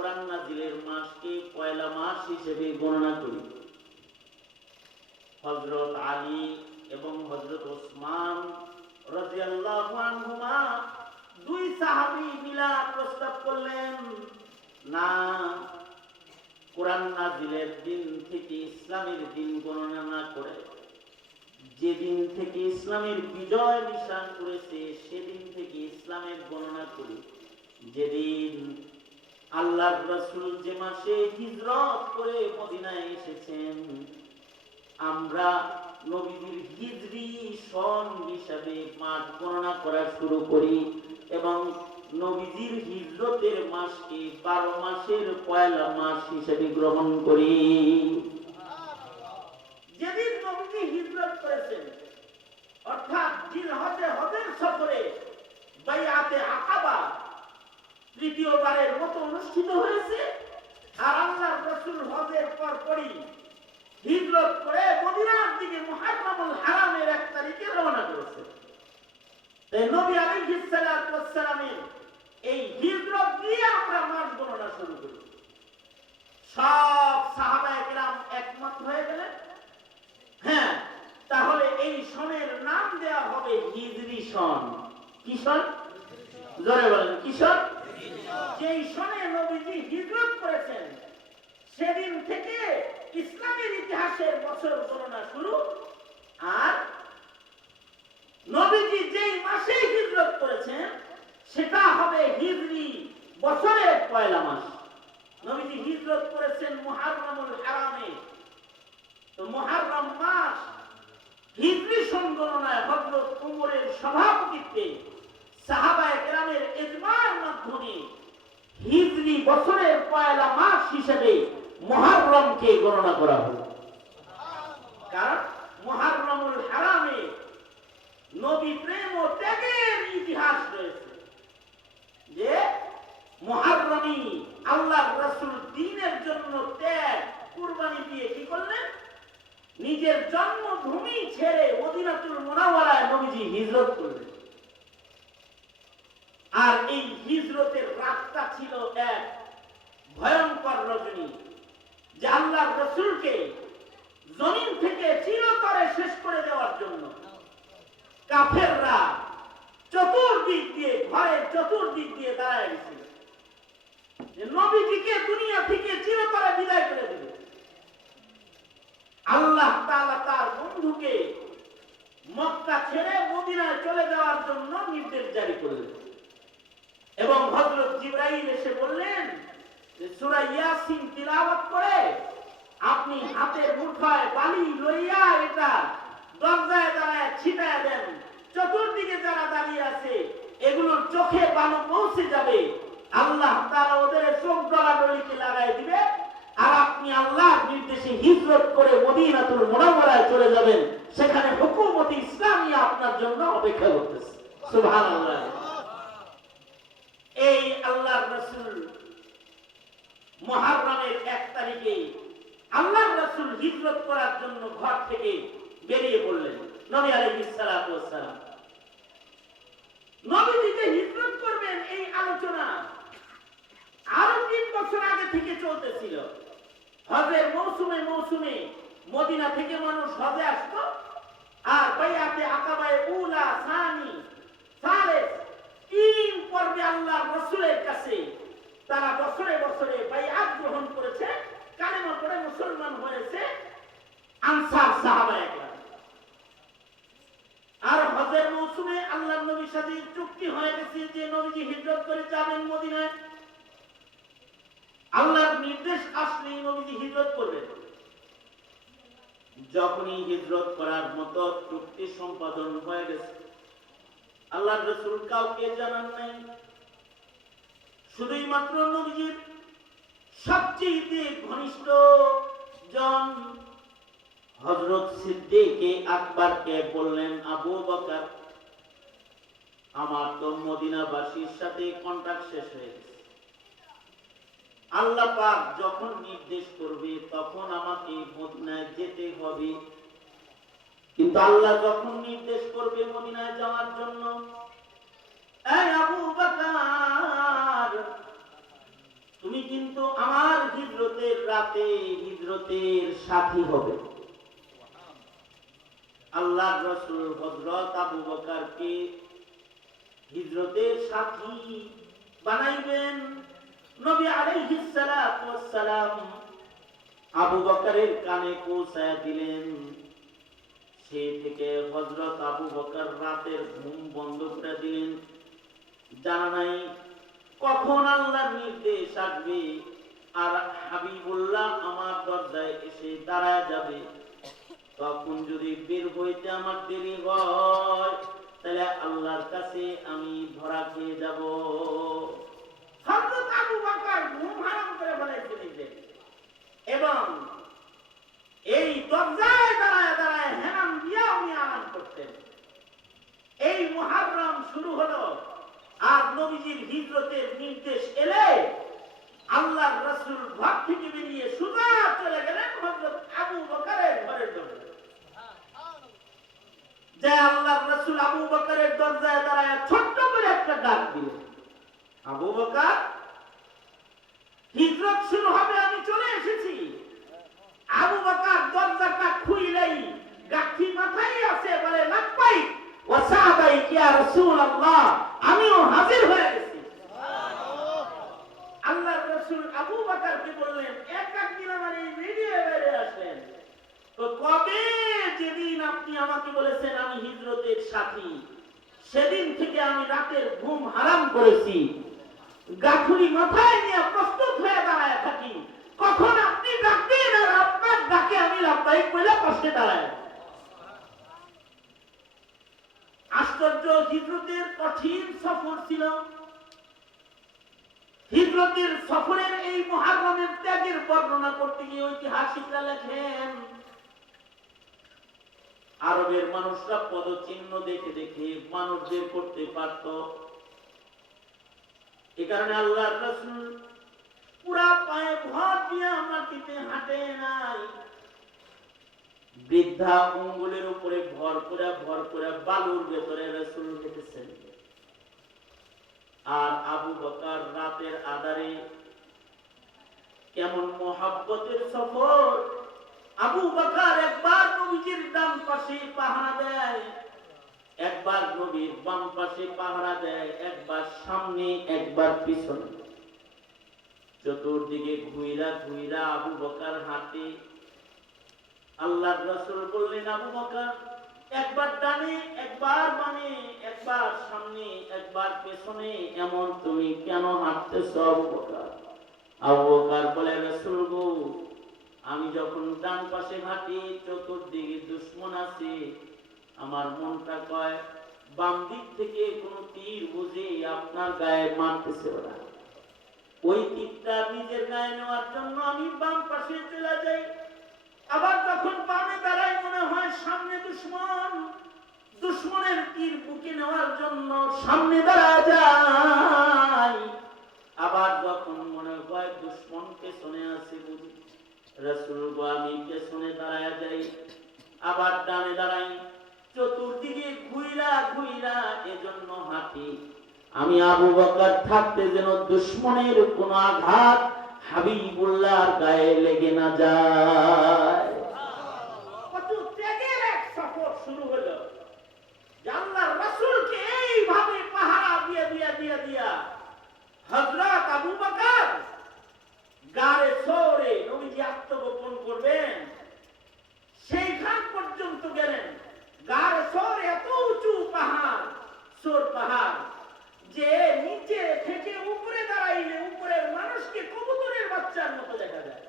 কোরআন নাজিলের মাসকে পয়লা মাস হিসেবে গণনা করি। হযরত আলী এবং হযরত ওসমান রাদিয়াল্লাহু আনহুমা দুই সাহাবী মিলা প্রস্তাব করলেন, না, কোরআন নাজিলের দিন থেকে ইসলামের দিন গণনা না করে যেদিন থেকে ইসলামের বিজয় নিশান করেছে সেদিন থেকে ইসলামের গণনা করি। যেদিন আল্লাহর রাসূল যে মাসে হিজরত করে মদিনায় এসেছেন, আমরা নবীজির হিজরি সন হিসাবে মাস গণনা করা শুরু করি এবং নবীজির হিজরতের মাসকে 12 মাসের পয়লা মাস হিসেবে গ্রহণ করি। যেদিন নবীজি হিজরত করেছেন, অর্থাৎ জিলহজে হজের সফরে বাইআতে আকাবা তৃতীয়বারের মতো অনুষ্ঠিত হয়েছে, আর আল্লাহর রাসূল হজের পরপরই হিজরত করে মদিনার দিকে মুহাররমুল হারামের 1 তারিখে রওনা করেছে। তাই নবী আলাইহিস সালাতু ওয়াস সালামের এই হিজরত দিয়ে আমরা মাস গণনা শুরু করি। সব সাহাবায়ে কেরাম একমত হয়ে গেলেন, হ্যাঁ, তাহলে এই সনের নাম দেয়া হবে হিজরি সন। কি সন? জোরে বলেন, কি সন? যেই সনে নবীজি হিজরত করেছেন সেদিন থেকে ইসলামের ইতিহাসের বছর গণনা শুরু। আর নবীজি যেই মাসে হিজরত করেছেন সেটা হবে হিজরি বছরের পয়লা মাস। নবীজি হিজরত করেছেন মুহাররমুল হারামে, তো মুহাররম মাস হিজরি সন গণনায় হযরত ওমরের সভাপতিত্বে সাহাবায়ে কেরামের ইজমার মাধ্যমে হিজরি বছরের পয়লা মাস হিসেবে মুহাররমকে গণনা করা হলো। কারণ মুহাররমুল হারামে নবী প্রেম ও ত্যাগের ইতিহাস রয়েছে, যে মুহাররমি আল্লাহর রাসূল দ্বীনের জন্য ত্যাগ কুরবানি দিয়ে কি করলেন? নিজের জন্মভূমি ছেড়ে মদিনাতুল মুনাওয়ারায় নবীজি হিজরত করলেন। আর এই হিজরতের রাতটা ছিল এক ভয়ঙ্কর রজনী, যে আল্লাহর রাসূলকে জমিন থেকে চিরতরে শেষ করে দেওয়ার জন্য কাফেররা চতুর্দিক দিয়ে, ঘরের চতুর্দিক দিয়ে দাঁড়ায় গেছিল, যে নবীজিকে দুনিয়া থেকে চিরতরে বিদায় করে দিবে। আল্লাহ তাআলা তার বন্ধুকে মক্কা ছেড়ে মদিনায় চলে যাওয়ার জন্য নির্দেশ জারি করলেন এবং হযরত জিবরাইল এসে বললেন যে সূরা ইয়াসিন তিলাওয়াত করে আপনি হাতের মুঠায় বালি লইয়া এটা দরজায় দাঁড়ায় ছিটায় দেন, চতুর্দিকে যারা দাঁড়িয়ে আছে এগুলোর চোখে বালু পৌঁছে যাবে, আল্লাহ তাআলা ওদের চোখ ডলাডলিকে লাগাই দিবে, আর আপনি আল্লাহর নির্দেশে হিজরত করে মদিনাতুল মুনাওয়ারায় চলে যাবেন, সেখানে হুকুমতে ইসলামিয়া আপনার জন্য অপেক্ষা করতেছে। সুবহানাল্লাহ। এই আল্লাহর রাসূল মুহাররমের 1 তারিখে আল্লাহর রাসূল হিজরত করার জন্য ঘর থেকে বেরিয়ে পড়লেন। নবী আলাইহিস সালাতু ওয়াস সালাম নবীজি যে হিজরত করবেন এই আলোচনা আরো 3 বছর আগে থেকে চলতেছিল। হজের মৌসুমে মদিনা থেকে মানুষ হজে আসতো, আর বাইআতে আকাবায়ে উলা, সানি, সালেস 3 পর্বে আল্লাহর রাসূলের কাছে তারা বছরে বছরে বাইআত গ্রহণ করেছে, কালেমা পড়ে মুসলমান হয়েছে আনসার সাহাবায়ে কেরাম। আর হজের মৌসুমে আল্লাহর নবীর সাথে চুক্তি হয়ে গেছে যে নবীজি হিজরত করে যাবেন মদিনায়, আল্লাহর নির্দেশ আসলেই নবীজি হিজরত করবেন। যখনই হিজরত করার মতো চুক্তি সম্পাদন হয়ে গেছে, আল্লাহর রাসূল কাউকে জানান নাই, শুধুই মাত্র নবীজির সবচেয়ে ঘনিষ্ঠ জন হযরত সিদ্দিক আকবরকে বললেন, আবু বকর, আমার তো মদিনাবাসীর সাথে কন্ট্রাক্ট শেষ হয়ে গেছে, আল্লাহ পাক যখন নির্দেশ করবে তখন আমাকে মদিনায় যেতে হবে, কিন্তু আল্লাহ যখন নির্দেশ করবে মদিনায় যাওয়ার জন্য, এই আবু বকর তুমি কিন্তু আমার হিজরতের রাতে হিজরতের সাথী হবে। আল্লাহর রাসূল হযরত আবু বকরকে হিজরতের সাথী বানাইবেন। নবী আলাইহিস সালাতু ওয়াস সালাম আবু বকরের কানে পৌঁছায়া দিলেন। সে থেকে হযরত আবু বকর রাতের ঘুম বন্ধ করে দিলেন। জানা নাই কখন আল্লাহর নির্দেশ আসবে আর হাবিবুল্লাহ আমার দরজায় এসে দাঁড়ায় যাবে। তখন যদি বের হইতে আমার দেরি হয় তাহলে আল্লাহর কাছে আমি ধরা খেয়ে যাব। হযরত আবু বকর ঘুম হারাম করে ফেলেছিলেন এবং এই দরজায় দাঁড়ায় দাঁড়ায় হেলান দিয়া উনি আরাম করতেন। এই মুহররম শুরু হলো আর নবীজির হিজরতের নির্দেশ এলে আল্লাহর রাসূল ঘর থেকে বেরিয়ে সোজা চলে গেলেন হযরত আবু বকরের ঘরের দরজায়। যে আল্লাহর রাসূল আবু বকরের দরজায় দাঁড়ায় ছোট্ট করে একটা ডাক দিলেন, আবু বকর হিজরত শুরু হবে, আমি চলে এসেছি। আবু বকর দরজাটা খুইলেই গাঠি মাথায় আছে, বলে লাব্বাইক ওয়া সাআদাইক ইয়া রাসূলুল্লাহ, আমিও হাজির হয়ে গেছি। আল্লাহর রাসূল আবু বকরকে বললেন, এক দিন আমার এই ভিডিও বাইরে আসেন তো কবে যেদিন আপনি আমাকে বলেছেন আমি হিজরতের সাথী, সেদিন থেকে আমি রাতের ঘুম হারাম করেছি, গাঠুরি মাথায় নিয়ে প্রস্তুত হয়ে দাঁড়ায় থাকি, কখন আপনি ডাকবেন আর আপনার ডাকে আমি লাব্বাইক বলে পাশে দাঁড়াই। আশ্চর্য, হিজরতের কঠিন সফর ছিল। হিজরতের সফরের এই মুহররমের ত্যাগের বর্ণনা করতে গিয়ে ঐতিহাসিকরা লেখেন আরবের মানুষরা পদচিহ্ন দেখে দেখে মানুষদের করতে পারত। এ কারণে আল্লাহর রাসূল পুরা পায়ে ভর দিয়ে মাটিতে হাঁটে নাই, বৃদ্ধা আঙ্গুলের উপরে ভর করে বালুর ভেতরে রাসূল হেঁটেছেন। আর আবু বকর রাতের আঁধারে, কেমন মহব্বতের সফর। আবু বকর একবার নবীজির ডান পাশে পাহারা দেয়, একবার নবীর বাম পাশে পাহারা দেয়, একবার সামনে একবার পিছনে, চতুর্দিকে ঘুইরা ঘুইরা আবু বকর হাঁটে। আল্লাহর রাসূল বললেন, আবু বকর একবার ডানে একবার বামে, একবার সামনে একবার পেছনে, এমন তুমি কেন হাঁটতেছ আবু বকর? আবু বকর বলে, রাসূল গো, আমি যখন ডান পাশে হাঁটি চতুর্দিকে দুশমন আছে, আমার মনটা কয় বাম দিক থেকে কোন তীর বুঝে আপনার গায়ে মারতেছে ওরা, ওই তীরটা নিজের গায়ে নেওয়ার জন্য আমি বাম পাশে চলে যাই। আবার যখন বামে দাঁড়াই মনে হয় সামনে দুশমন, দুশমনের তীর বুকে নেওয়ার জন্য সামনে দাঁড়া যায়। আবার যখন মনে হয় দুশমন পেছনে আছে বুঝি, রাসূল গো আমি পেছনে দাঁড়ায় যাই, আবার ডানে দাঁড়াই, চতুর্দিকে ঘুইরা ঘুইরা এজন্য হাঁটি আমি আবু বকর থাকতে যেন দুশমনের কোন আঘাত হাবিবুল্লাহর গায়ে লেগে না যায়। কত ত্যাগের এক সফর শুরু হলো। আল্লাহর রাসূলকে এইভাবে পাহারা দিয়া হযরত আবু বকর গারে সৌরে নবীজি আত্মগোপন করবেন সেইখান পর্যন্ত গেলেন। গারে সৌরে এত উঁচু পাহাড়, সোর পাহাড়, যে নিচে থেকে উপরে দাঁড়াইলে উপরের মানুষকে কবুতরের বাচ্চার মতো দেখা যায়।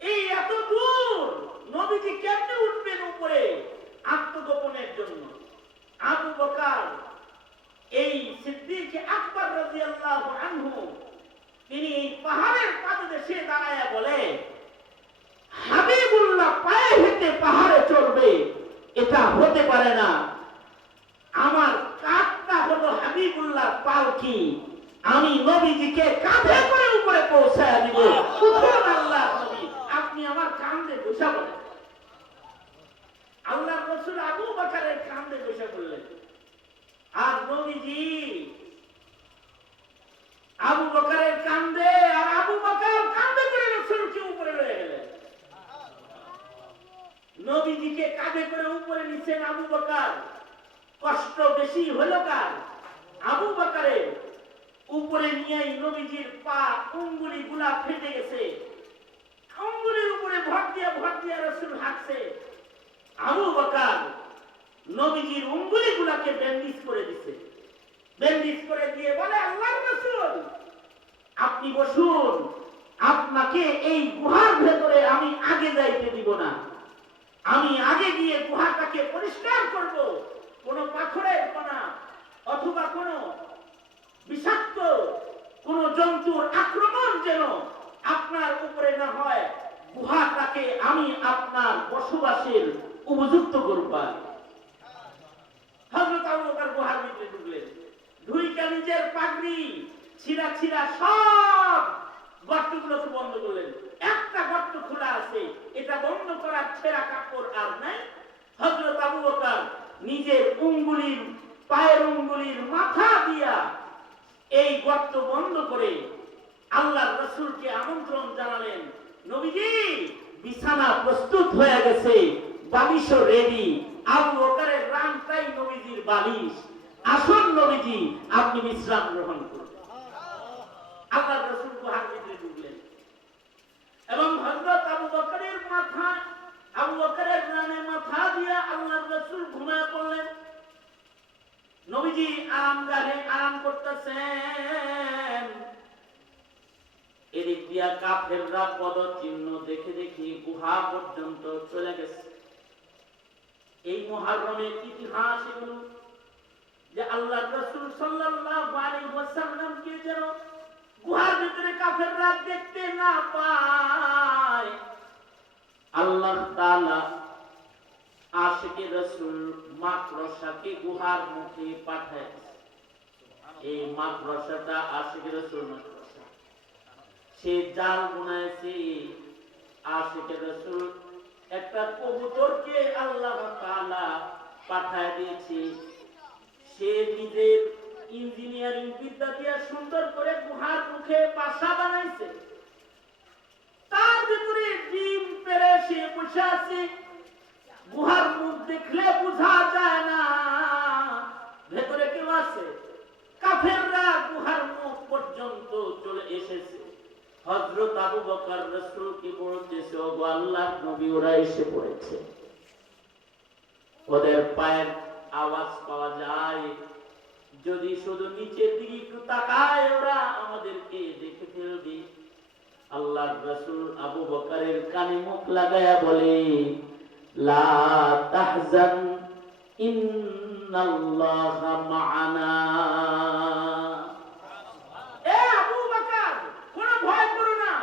এই এত দূর নবীজি কেমনে উঠবেন উপরে আত্মগোপনের জন্য? আবু বকর এই সিদ্দিক আকবর রাদিয়াল্লাহু আনহু তিনি এই পাহাড়ের পাদদেশে দাঁড়ায়া বলে, হাবিবুল্লাহ পায়ে হেঁটে পাহাড়ে চড়বে এটা হতে পারে না, আমার কাঁধটা হলো হাবিবুল্লাহ পালকি, আমি নবীজিকে কাঁধে করে উপরে পৌঁছায় দিব। আল্লাহর নবী আপনি আমার কাঁধে বসে পড়েন। আল্লাহর রাসূল আবু বকরের কাঁধে বসে পড়লেন আর নবীজি আবু বকরের কাঁধে কষ্ট বেশি হলো কার? আবু বকরের। উপরে নিয়েই নবীজির পা আঙ্গুলি গুলা ফেটে গেছে, আঙ্গুলির উপরে ভর দিয়া রাসূল হাঁটছে। আবু বকর নবীজির আঙ্গুলি গুলাকে ব্যান্ডেজ করে দিছে, ব্যান্ডেজ করে দিয়ে বলে, আল্লাহর রাসূল আপনি বসুন, আপনাকে এই গুহার ভেতরে আমি আগে যাইতে দিব না, আমি আগে গিয়ে গুহাটাকে পরিষ্কার করব, কোন পাথরের কণা অথবা কোন বিষাক্ত কোন জন্তুর আক্রমণ যেন আপনার উপরে না হয়, গুহাটাকে আমি আপনার বসবাসের উপযুক্ত করব। হযরত আবু বকর গুহার ভিতরে ঢুকলেন, ঢুইকা নিজের পাগড়ি ছিঁড়া সব গর্তগুলোকে বন্ধ করলেন। একটা গর্ত খোলা আছে, এটা বন্ধ করার ছেঁড়া কাপড় আর নাই। হযরত আবু বকর নিজের আঙ্গুলির পায়ের আঙ্গুলির মাথা দিয়া এই গর্ত বন্ধ করে আল্লাহর রাসূলকে আমন্ত্রণ জানালেন, নবীজি বিছানা প্রস্তুত হয়ে গেছে, বালিশও রেডি, আবু বকরের রানটাই নবীজির বালিশ, আসুন নবীজি আপনি বিশ্রাম গ্রহণ করুন। আল্লাহর রাসূল গুহার ভিতরে ঢুকলেন এবং হযরত আবু বকরের মাথা, আবু বকরের রানে মাথা দিয়া আল্লাহর রাসূল ঘুমায় পড়লেন। নবীজি আরামগাহে আরাম করতেছেন। এদিক দিয়া কাফেররা পদচিহ্ন দেখে দেখে গুহা পর্যন্ত চলে গেছে। এই মুহররমের ইতিহাস এগুলো যে আল্লাহর রাসূল সাল্লাল্লাহু আলাইহি ওয়াসাল্লামকে যেন গুহার ভিতরে কাফেররা দেখতে না পায়, আল্লাহ তাআলা আশিকে রাসূল মাকড়সাকে গুহার মুখে পাঠায়। এই মাকড়সাটা আশিকে রাসূল মাকড়সা, সে জাল বুনাইছে। আশিকে রাসূল একটা কবুতরকে আল্লাহ তাআলা পাঠায় দিয়েছে, সে নিজের ইঞ্জিনিয়ারিং বিদ্যা দিয়ে সুন্দর করে গুহার মুখে বাসা বানাইছে। তার ভিতরে ডিম পেড়ে সে বসে আছে। গুহার মুখ দেখলে বোঝা যায় না ভেতরে কেউ আছে। কাফেররা গুহার মুখ পর্যন্ত চলে এসেছে। হযরত আবু বকর রাসূলকে বলতেছে, ওগো আল্লাহর নবী, ওরা এসে পড়েছে। ওদের পায়ের আওয়াজ পাওয়া যায়, যদি শুধু নিচের দিকে একটু তাকায় ওরা আমাদেরকে দেখে ফেলবে। আল্লাহর রাসূল আবু বকরের কানে মুখ লাগায়া বলে, লা তাহজান ইন্নাল্লাহা মা'ানা। এ আবু বকর, কোনো ভয় করো না,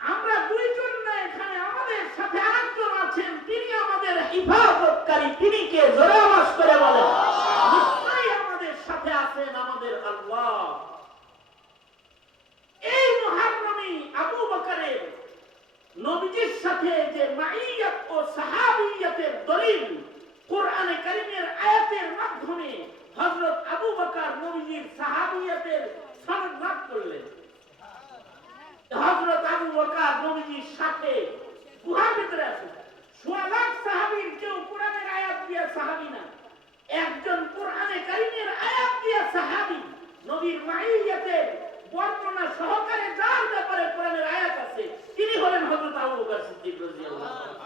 আমরা দুইজন না, এখানে আমাদের সাথে আরেকজন আছেন, তিনি আমাদের হিফাজতকারী। তিনি কে? জোরে আওয়াজ করে বলেন। নিশ্চয়ই আমাদের সাথে আছেন আমাদের আল্লাহ। এই মুহররমে আবু বকরের নবীজির সাথে যে মাইয়াত ও সাহাবিয়াতের দলিল কোরআনে কারীমের আয়াতের মাধ্যমে হযরত আবু বকর নবীজির সাহাবিয়াতের সনদ লাভ করলেন। হযরত আবু বকর নবীজির সাথে গুহার ভিতরে আছে। 1.5 লাখ সাহাবীর কেউ কোরআনের আয়াত দিয়ে সাহাবী না, একজন কোরআনে কারীমের আয়াত দিয়ে সাহাবী, নবীর মাইয়াতের বর্ণনা সহকারে যার ব্যাপারে কোরআনের আয়াত আছে, তিনি হলেন হযরত আবু বকর সিদ্দিক রাদিয়াল্লাহু আনহু।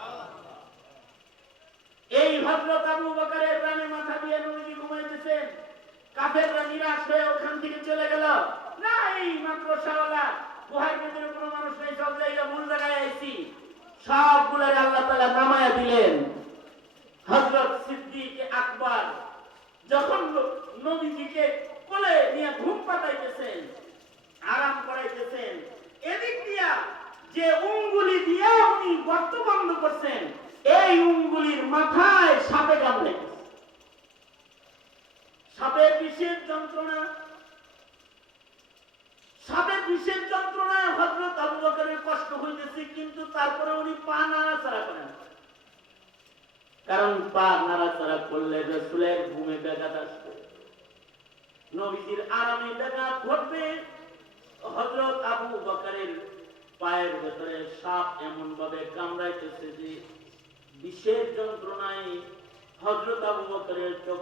এই হযরত আবু বকরের রানে মাথা দিয়ে নবীজি ঘুমাইতেছেন। কাফেররা নিরাশ হয়ে ওখান থেকে চলে গেল। না, এই মাকড়সাওয়ালা গুহার ভিতরে কোনো মানুষ নেই, সব জায়গা ভুল জায়গায় আইছি। সবগুলোরে আল্লাহ তাআলা নামায়া দিলেন। হযরত সিদ্দিক আকবর যখন নবীজিকে কোলে নিয়ে ঘুম পাতাইতেছেন, আরাম করাইতেছেন, এদিক দিয়া যে উঙ্গুলি দিয়া উনি গর্ত বন্ধ করছেন, এই উঙ্গুলির মাথায় সাপে কামড়ে গেছে। সাপের বিষের যন্ত্রণা, সাপের বিষের যন্ত্রণায় হযরত আবু বকরের কষ্ট হইতেছে, কিন্তু তারপরে উনি পা নাড়াচাড়া করেন, কারণ পা নাড়াচাড়া করলে রাসূলের ঘুমে ব্যাঘাত আসবে, নবীজির আরামে ব্যাঘাত ঘটবে। হযরত আবু বকরের পায়ের ভেতরে সাপ এমন ভাবে কামড়াইতেছে যে বিষের যন্ত্রণায় হযরত আবু বকরের চোখ